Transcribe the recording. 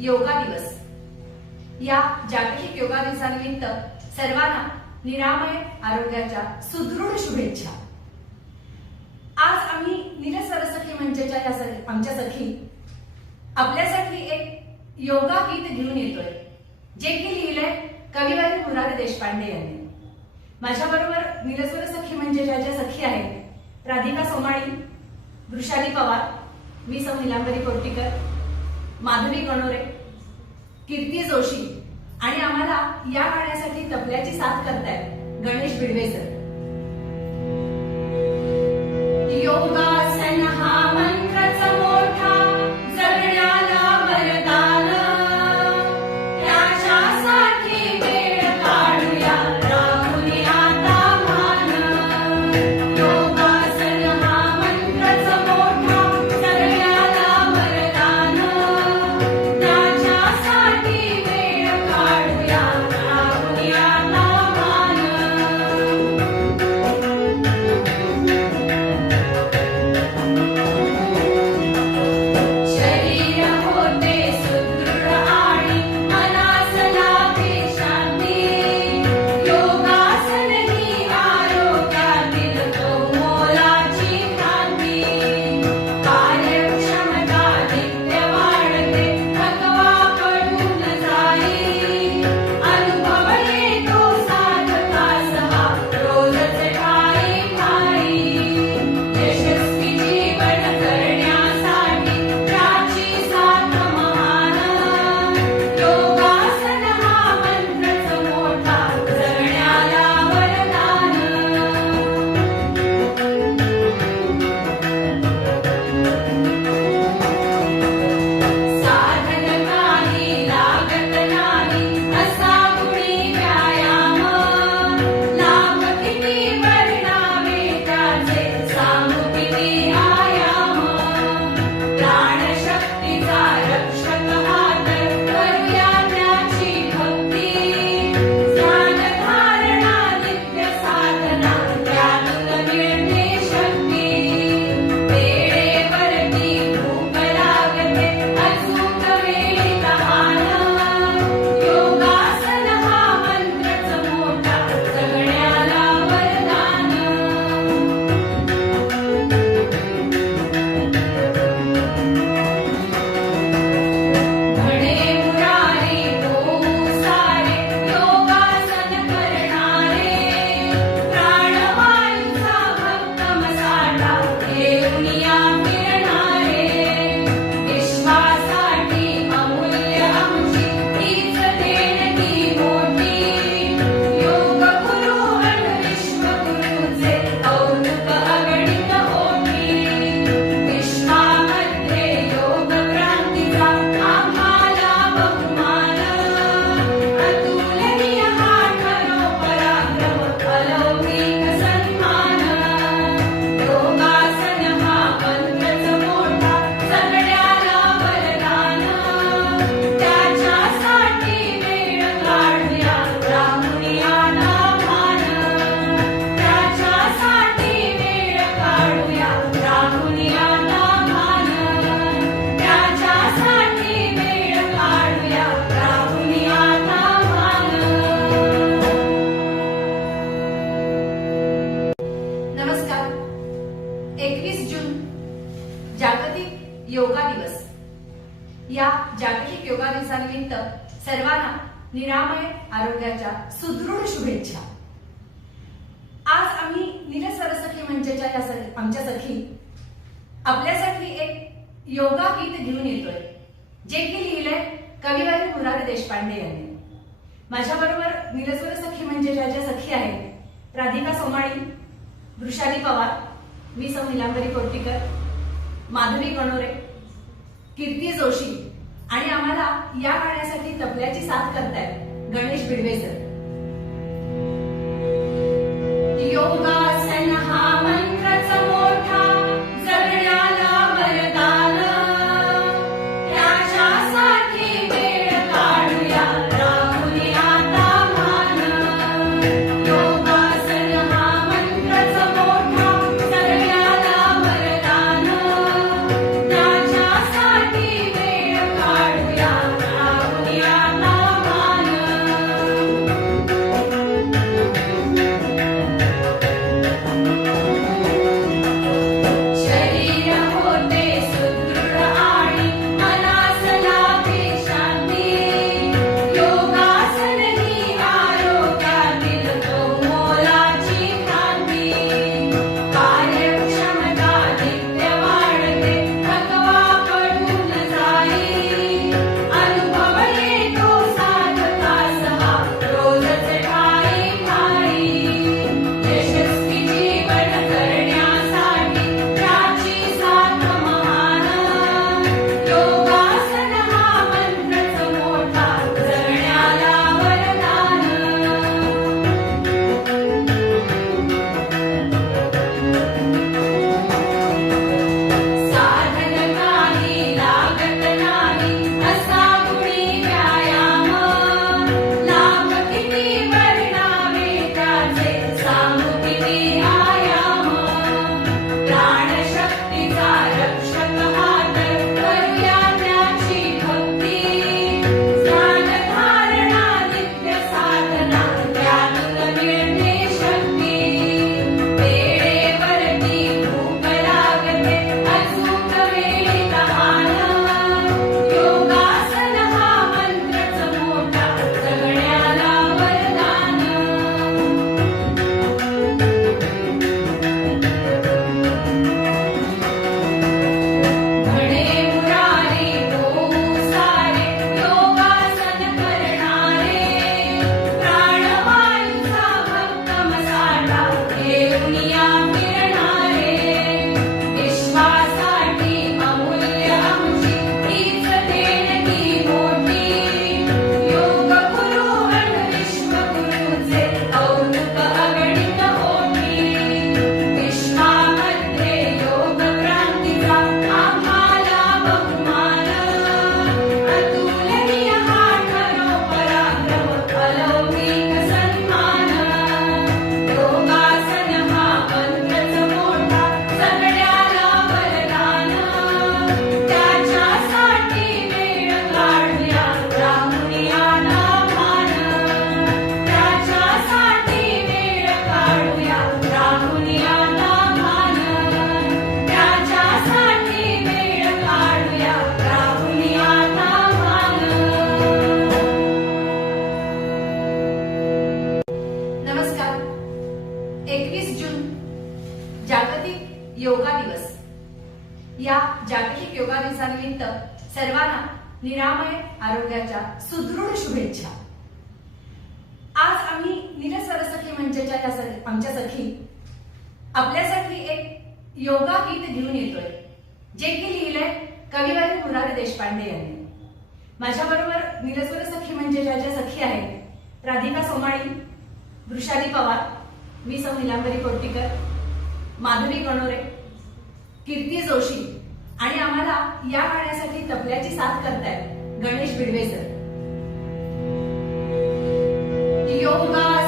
योगा दिवस या जागतिक योगा दिवसानिमित्त सर्वांना निरामय आरोग्याच्या सुदृढ शुभेच्छा। आज आम्ही नीलसरसखी मंचच्या आमच्या सखी आपल्यासाठी एक योगा गीत घेऊन येतोय, जे की लिहिलंय कविवर्य मुरारी देशपांडे यांनी। माझ्याबरोबर नीलसरसखी मंचच्या ज्या सखी आहेत राधिका सोमाणी, वृषाली पवार, मी सौ नीलांबरी कोर्टीकर, माधवी गणोरे, कीर्ती जोशी आणि आम्हाला या गाण्यासाठी तबल्याची साथ करतायत गणेश भिडवे सर। योगासन हा मंत्रच मोठा जगण्याला वरदान, त्याच्यासाठी वेळ काढूया राहुनी आता मान। योगासन हा मंत्रच मोठा जगण्याला वरदान, त्याच्यासाठी वेळ काढूया राहुनी आता मान। शरीर होते सुदृढ आणि मनास लाभे शांती, योगासन ही आरोग्यातील मोलाची क्रांती। कार्यक्षमता नित्य वाढते, थकवा पडून जाई, अनुभव येतो साधकास हा रोजच ठाई ठाई। यशस्वी जीवन करण्यासाठी त्याची साथ महान, योगासन हा मंत्रच मोठा जगण्याला वरदान। साधन काही लागत नाही असा गुणी व्यायाम, लाभ किती वर्णावे त्याचे सांगू किती आयाम। प्राणशक्तीचा रक्षक हात करूया त्याची भक्ती, ध्यान धारणा नित्य साधना त्यातून मिळते शक्ती। वेळेवरती भूक लागते अचूक वेळी तहान, योगासन हा मंत्रच मोठा जगण्याला वरदान। घणे मुरारी होऊ सारे योगासन करणारे, प्राणवायूचा भक्कम साठा घेऊन या फिरणारे। विश्वासाठी अमूल्य आमची हीच देणगी मोठी, योग गुरु आणि विश्वगुरूचे कौतुक अगणित ओठी। विश्वामध्ये योग क्रांतीचा आम्हाला बहुमान, अतुलनीय हा ठरो पराक्रम अलौकिक सन्मान। योगासन हा मंत्रच मोठा जगण्याला वरदान, त्याच्यासाठी वेळ काढूया राहुनी आता मान। त्याच्यासाठी वेळ काढूया राहुनी आता मान, त्याच्यासाठी वेळ काढूया राहुनी आता मान। नमस्कार। 21 जून जागतिक योगा दिवस या जागतिक योगा दिवसानिमित्त सर्वांना निरामय आरोग्याच्या सुदृढ शुभेच्छा। आज आम्ही नीलसरसखी मंचच्या आमच्या सखी आपल्यासाठी एक योगा गीत घेऊन येतोय, जे की लिहिलंय कविवर्य मुरारी देशपांडे यांनी। माझ्याबरोबर नीलसरसखी मंचच्या ज्या सखी आहेत राधिका सोमाणी, वृषाली पवार, मी सौ नीलांबरी कोर्टीकर, माधवी गणोरे, कीर्ती जोशी आणि आम्हाला या गाण्यासाठी तबल्याची साथ करतायत गणेश भिडवे सर। योगासन हा मंत्रच मोठा जगण्याला वरदान, त्याच्यासाठी वेळ काढूया राहुनी आता मान। योगासन हा मंत्रच मोठा जगण्याला वरदान, त्याच्यासाठी वेळ काढूया योगा दिवस. या जागतिक योगा दिवसानिमित्त सर्वांना निरामय आरोग्याच्या सुदृढ शुभेच्छा. आज आम्ही नील सरसखी मंचाच्या आमच्या सखी आपल्यासाठी एक योगा गीत घेऊन येतोय, जे की लिहिलंय कविवारी मुरारी देशपांडे यांनी. माझ्याबरोबर नीलस्वर सखी मंचाच्या ज्या सखी आहेत राधिका सोमाणी, वृषाली पवार, मी सौ नीलांबरी कोटीकर, माधवी गणोरे, कीर्ती जोशी आणि आम्हाला या गाण्यासाठी तबल्याची साथ करतायत गणेश बिडवे सर. योगा